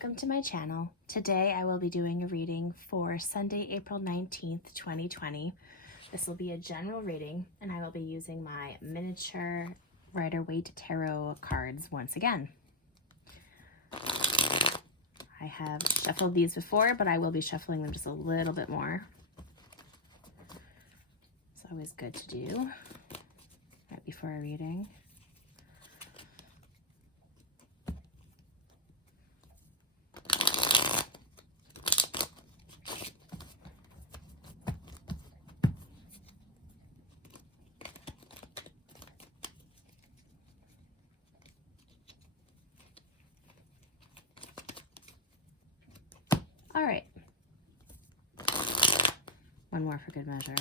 welcome to my channel. Today I will be doing a reading for Sunday, April 19th, 2020. This will be a general reading and I will be using my miniature Rider-Waite tarot cards once again. I have shuffled these before, but I will be shuffling them just a little bit more. It's always good to do right before a reading. All right, one more for good measure.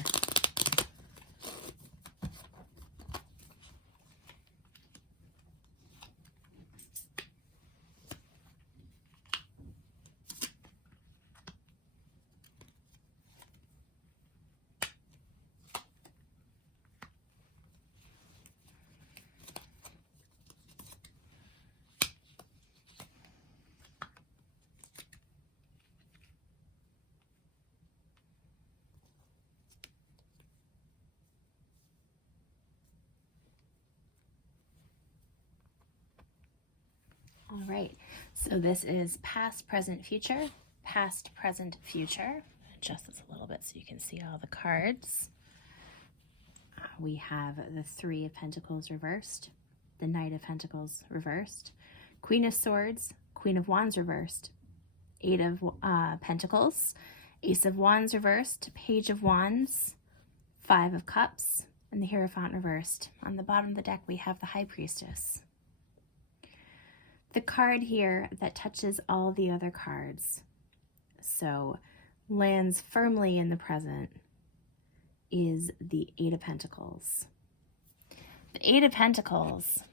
All right, so this is past, present, future. Past, present, future. Adjust this a little bit so you can see all the cards. We have the Three of Pentacles reversed, the Knight of Pentacles reversed, Queen of Swords, Queen of Wands reversed, Eight of Pentacles, Ace of Wands reversed, Page of Wands, Five of Cups, and the Hierophant reversed. On the bottom of the deck, we have the High Priestess. The card here that touches all the other cards, so lands firmly in the present, is the Eight of Pentacles. The Eight of Pentacles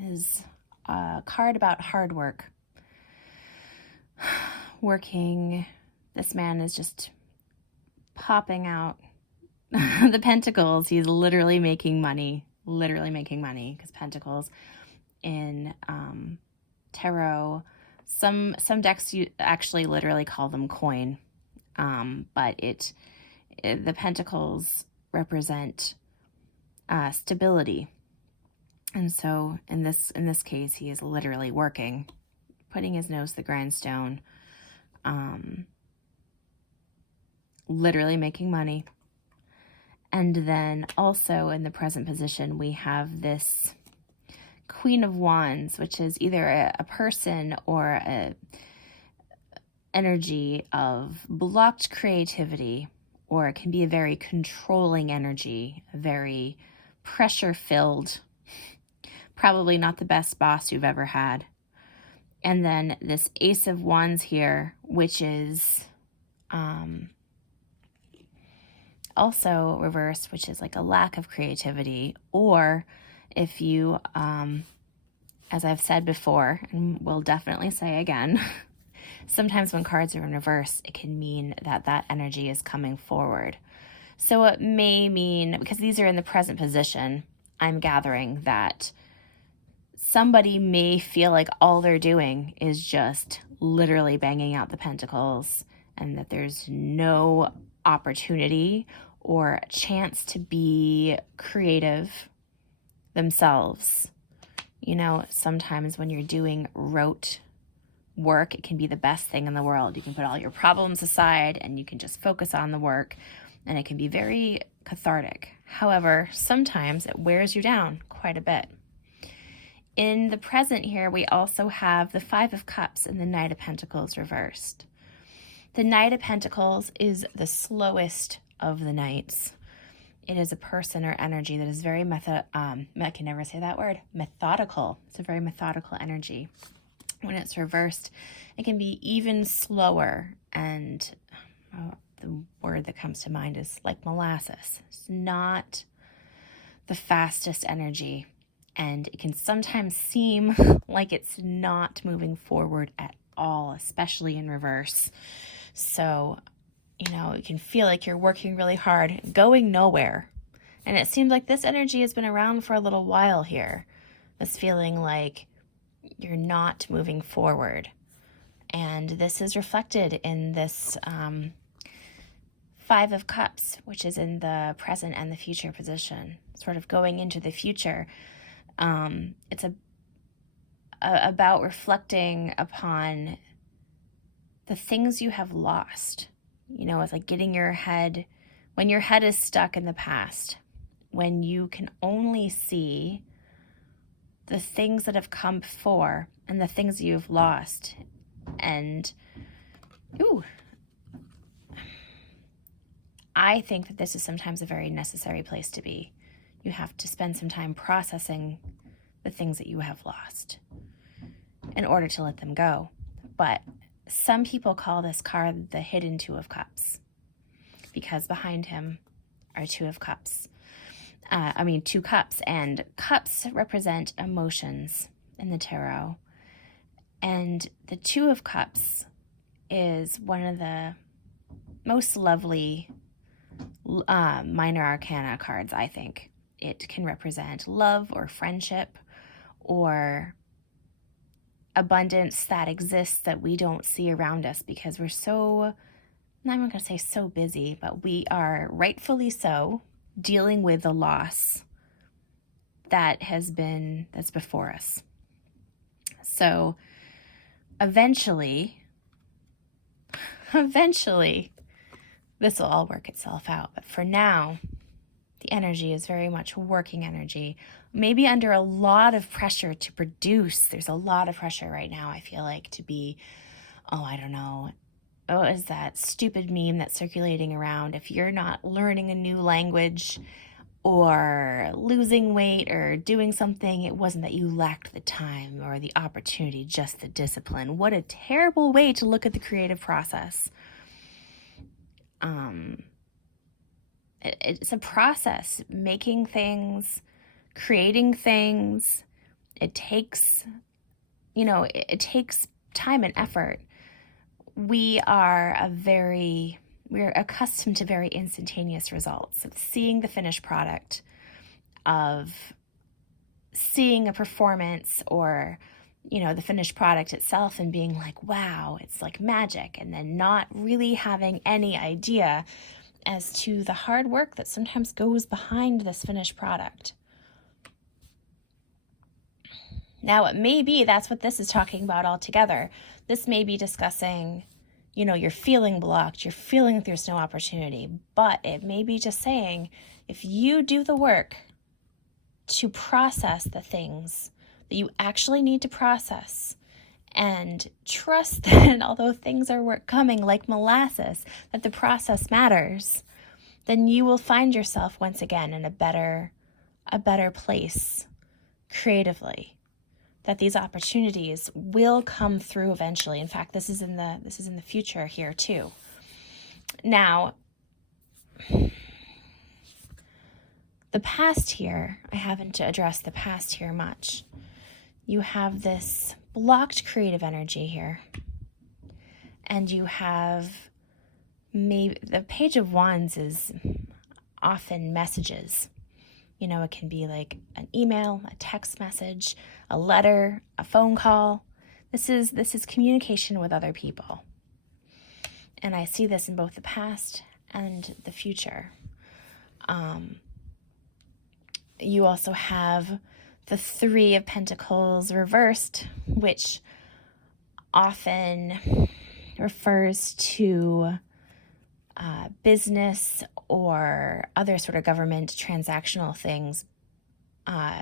is a card about hard work. Working, this man is just popping out the pentacles. He's literally making money, because pentacles in tarot, some decks you actually literally call them coin, but the pentacles represent stability, and so in this case he is literally working, putting his nose to the grindstone, literally making money. And then also in the present position we have this Queen of Wands, which is either a person or a energy of blocked creativity, or it can be a very controlling energy, a very pressure-filled, probably not the best boss you've ever had. And then this Ace of Wands here, which is also reversed, which is like a lack of creativity, or if you, as I've said before, and will definitely say again, sometimes when cards are in reverse, it can mean that that energy is coming forward. So it may mean, because these are in the present position, I'm gathering that somebody may feel like all they're doing is just literally banging out the pentacles, and that there's no opportunity or chance to be creative themselves. You know, sometimes when you're doing rote work, it can be the best thing in the world. You can put all your problems aside and you can just focus on the work, and it can be very cathartic. However, sometimes it wears you down quite a bit. In the present here, we also have the Five of Cups and the Knight of Pentacles reversed. The Knight of Pentacles is the slowest of the knights. It is a person or energy that is very I can never say that word, methodical. It's a very methodical energy. When it's reversed, it can be even slower, and the word that comes to mind is like molasses. It's not the fastest energy, and it can sometimes seem like it's not moving forward at all, especially in reverse. So, you know, you can feel like you're working really hard, going nowhere. And it seems like this energy has been around for a little while here. This feeling like you're not moving forward. And this is reflected in this Five of Cups, which is in the present and the future position, sort of going into the future. It's about reflecting upon the things you have lost. It's like getting your head, when your head is stuck in the past, when you can only see the things that have come before and the things you've lost. And, I think that this is sometimes a very necessary place to be. You have to spend some time processing the things that you have lost in order to let them go. But some people call this card the hidden Two of Cups, because behind him are Two of Cups. Two cups, and cups represent emotions in the tarot. And the Two of Cups is one of the most lovely minor arcana cards, I think. It can represent love or friendship or abundance that exists that we don't see around us because we're so, I'm not going to say so busy, but we are rightfully so dealing with the loss that's before us. So eventually, this will all work itself out. But for now, the energy is very much working energy, maybe under a lot of pressure to produce. There's a lot of pressure right now, I feel like, to be, I don't know, what is that stupid meme that's circulating around? If you're not learning a new language or losing weight or doing something, it wasn't that you lacked the time or the opportunity, just the discipline. What a terrible way to look at the creative process. It's a process, making things, creating things. It takes time and effort. We're accustomed to very instantaneous results of seeing the finished product, of seeing a performance or, the finished product itself and being like, wow, it's like magic. And then not really having any idea as to the hard work that sometimes goes behind this finished product. Now, it may be that's what this is talking about altogether. This may be discussing, you're feeling blocked, you're feeling like there's no opportunity, but it may be just saying, if you do the work to process the things that you actually need to process and trust that although things are coming like molasses, that the process matters, then you will find yourself once again in a better place creatively. That these opportunities will come through eventually. In fact, this is in the future here too. Now, the past here, I haven't addressed the past here much. You have this blocked creative energy here. And you have maybe the Page of Wands is often messages. It can be like an email, a text message, a letter, a phone call. This is communication with other people. And I see this in both the past and the future. You also have the Three of Pentacles reversed, which often refers to business or other sort of government transactional things,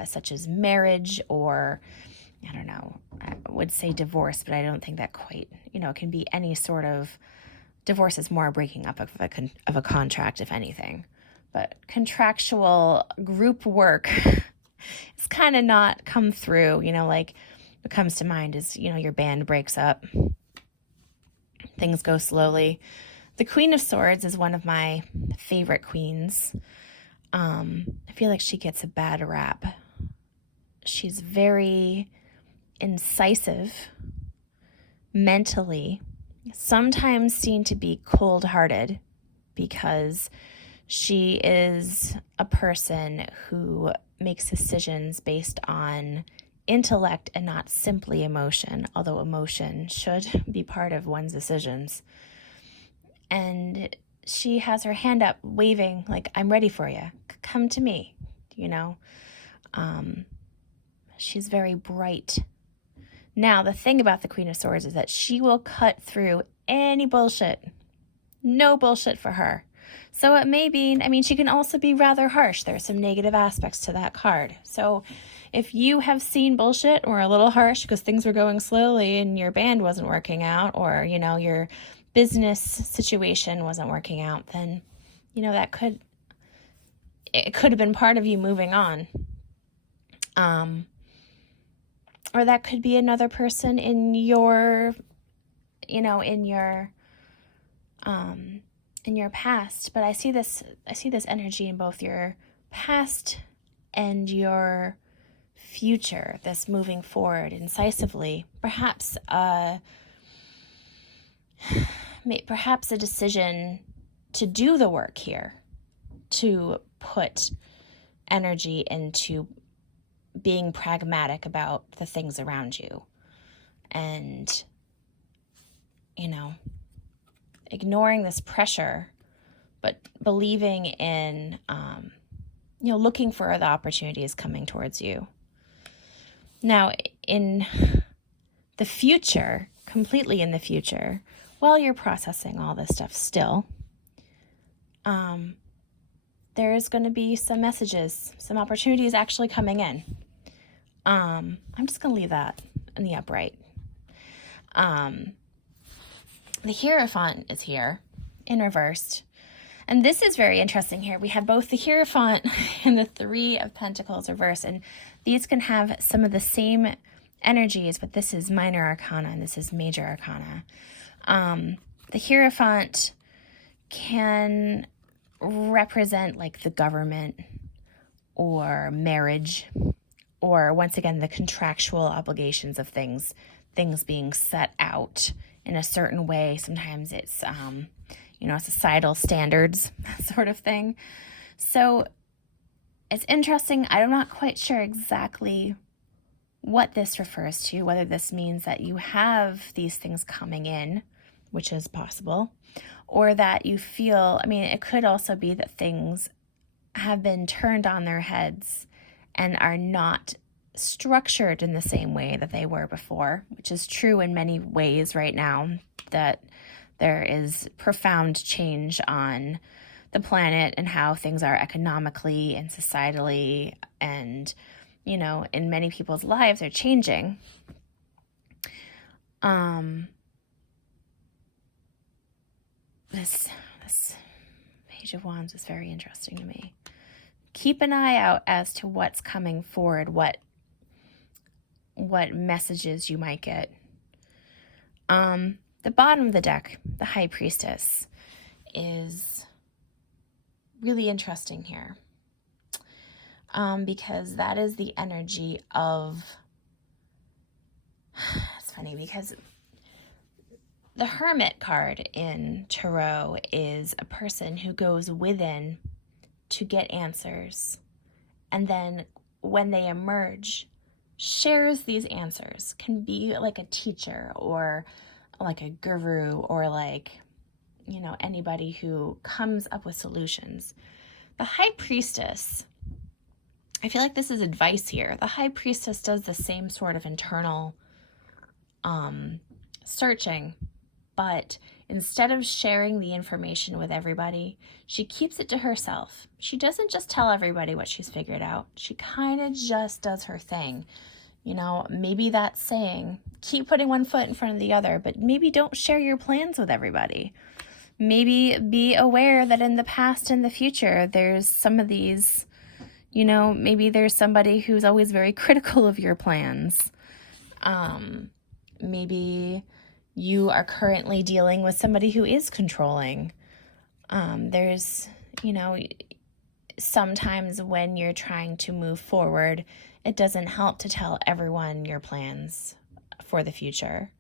such as marriage or, I don't know, I would say divorce, but I don't think that quite, it can be any sort of, divorce is more a breaking up of a contract, if anything. But contractual group work it's kind of not come through, like what comes to mind is, your band breaks up, things go slowly. The Queen of Swords is one of my favorite queens. I feel like she gets a bad rap. She's very incisive mentally, sometimes seen to be cold-hearted because she is a person who makes decisions based on intellect and not simply emotion, although emotion should be part of one's decisions. And she has her hand up, waving, like, I'm ready for you. Come to me, you know. She's very bright. Now, the thing about the Queen of Swords is that she will cut through any bullshit. No bullshit for her. So it may be, I mean, she can also be rather harsh. There are some negative aspects to that card. So if you have seen bullshit or a little harsh because things were going slowly and your band wasn't working out, or, you know, your business situation wasn't working out, then, you know, it could have been part of you moving on. Or that could be another person in your, you know, in your past. But I see this energy in both your past and your future, this moving forward incisively. Perhaps a decision to do the work here, to put energy into being pragmatic about the things around you, and, you know, ignoring this pressure, but believing in, you know, looking for the opportunities coming towards you. Now, in the future, completely in the future, while you're processing all this stuff still, there is going to be some messages, some opportunities actually coming in. I'm just going to leave that in the upright. The Hierophant is here in reversed. And this is very interesting here. We have both the Hierophant and the Three of Pentacles reversed. And these can have some of the same energies, but this is minor arcana and this is major arcana. The Hierophant can represent like the government or marriage, or once again, the contractual obligations of things being set out in a certain way. Sometimes it's, you know, societal standards, that sort of thing. So it's interesting. I'm not quite sure exactly what this refers to, whether this means that you have these things coming in, which is possible, or that you feel, I mean, it could also be that things have been turned on their heads and are not structured in the same way that they were before, which is true in many ways right now, that there is profound change on the planet and how things are economically and societally, and, you know, in many people's lives are changing. This Page of Wands is very interesting to me. Keep an eye out as to what's coming forward, what messages you might get. The bottom of the deck, the High Priestess, is really interesting here, because that is the energy of, it's funny because the Hermit card in Tarot is a person who goes within to get answers, and then when they emerge, shares these answers. Can be like a teacher or like a guru, or like, you know, anybody who comes up with solutions. The High Priestess, I feel like this is advice here. The High Priestess does the same sort of internal searching, but instead of sharing the information with everybody, she keeps it to herself. She doesn't just tell everybody what she's figured out. She kind of just does her thing. You know, maybe that's saying, keep putting one foot in front of the other, but maybe don't share your plans with everybody. Maybe be aware that in the past and the future, there's some of these, you know, maybe there's somebody who's always very critical of your plans. Maybe you are currently dealing with somebody who is controlling. There's, you know, sometimes when you're trying to move forward, it doesn't help to tell everyone your plans for the future.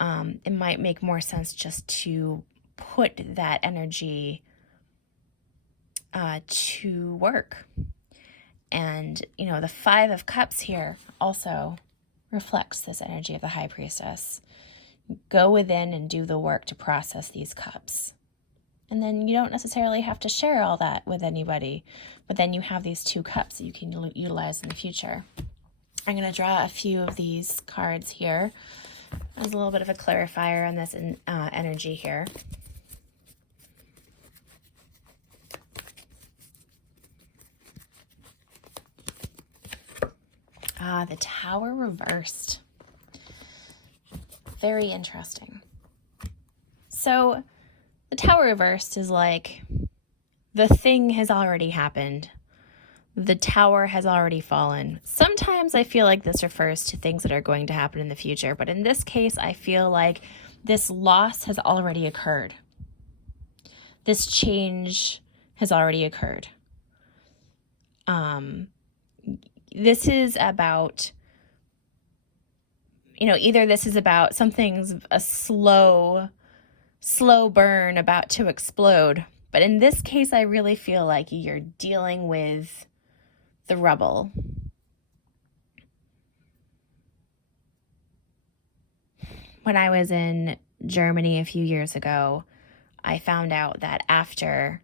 It might make more sense just to put that energy to work. And, you know, the Five of Cups here also reflects this energy of the High Priestess. Go within and do the work to process these cups. And then you don't necessarily have to share all that with anybody, but then you have these 2 cups that you can utilize in the future. I'm going to draw a few of these cards here as a little bit of a clarifier on this energy here. The Tower reversed. Very interesting. So the Tower reversed is like the thing has already happened. The tower has already fallen. Sometimes I feel like this refers to things that are going to happen in the future, but in this case, I feel like this loss has already occurred. This change has already occurred. This is about, you know, either this is about something's a slow burn about to explode. But in this case, I really feel like you're dealing with the rubble. When I was in Germany a few years ago, I found out that after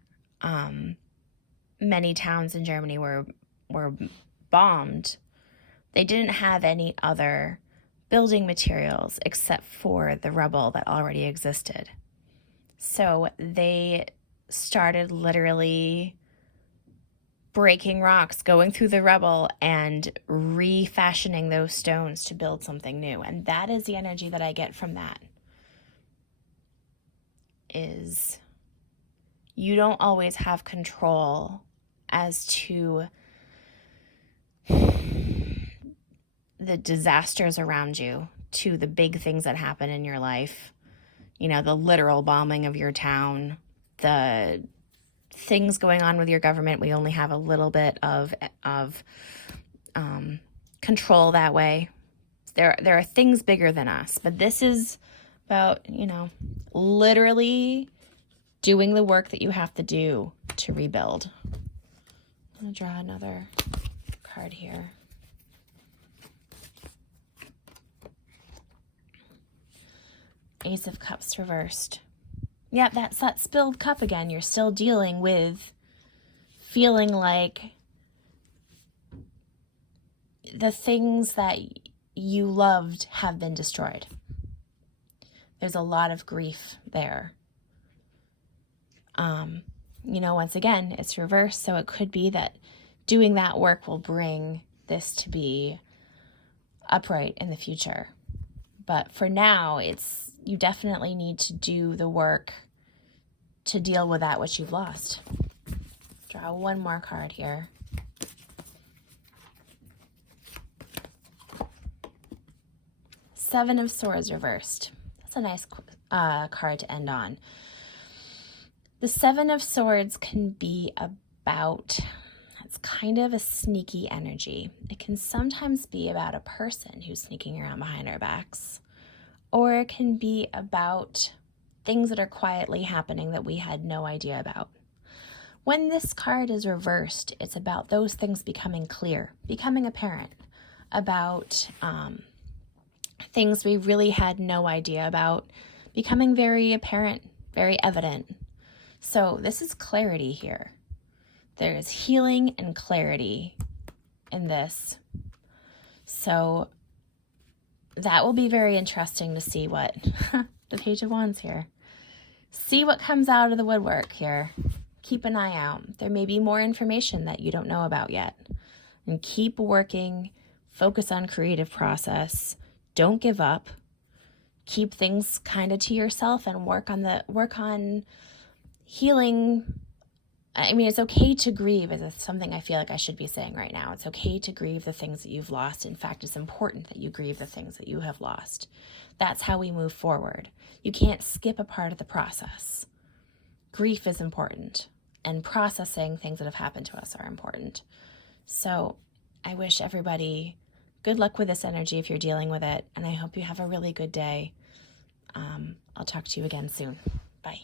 many towns in Germany were bombed, they didn't have any other building materials except for the rubble that already existed. So they started literally breaking rocks, going through the rubble, and refashioning those stones to build something new. And that is the energy that I get from that. Is you don't always have control as to the disasters around you, to the big things that happen in your life. You know, the literal bombing of your town, the things going on with your government. We only have a little bit of control that way. There are things bigger than us, but this is about, you know, literally doing the work that you have to do to rebuild. I'm going to draw another card here. Ace of Cups reversed. Yeah, that's that spilled cup again. You're still dealing with feeling like the things that you loved have been destroyed. There's a lot of grief there. You know, once again, it's reversed, so it could be that doing that work will bring this to be upright in the future. But for now, you definitely need to do the work to deal with that which you've lost. Draw one more card here. Seven of Swords reversed. That's a nice card to end on. The Seven of Swords can be about, it's kind of a sneaky energy. It can sometimes be about a person who's sneaking around behind our backs, or it can be about things that are quietly happening that we had no idea about. When this card is reversed, it's about those things becoming clear, becoming apparent, about things we really had no idea about, becoming very apparent, very evident. So this is clarity here. There is healing and clarity in this. So that will be very interesting to see what the Page of Wands here. See what comes out of the woodwork here. Keep an eye out. There may be more information that you don't know about yet. And keep working. Focus on creative process. Don't give up. Keep things kind of to yourself and work on healing. I mean, it's okay to grieve is something I feel like I should be saying right now. It's okay to grieve the things that you've lost. In fact, it's important that you grieve the things that you have lost. That's how we move forward. You can't skip a part of the process. Grief is important, and processing things that have happened to us are important. So I wish everybody good luck with this energy if you're dealing with it, and I hope you have a really good day. I'll talk to you again soon. Bye.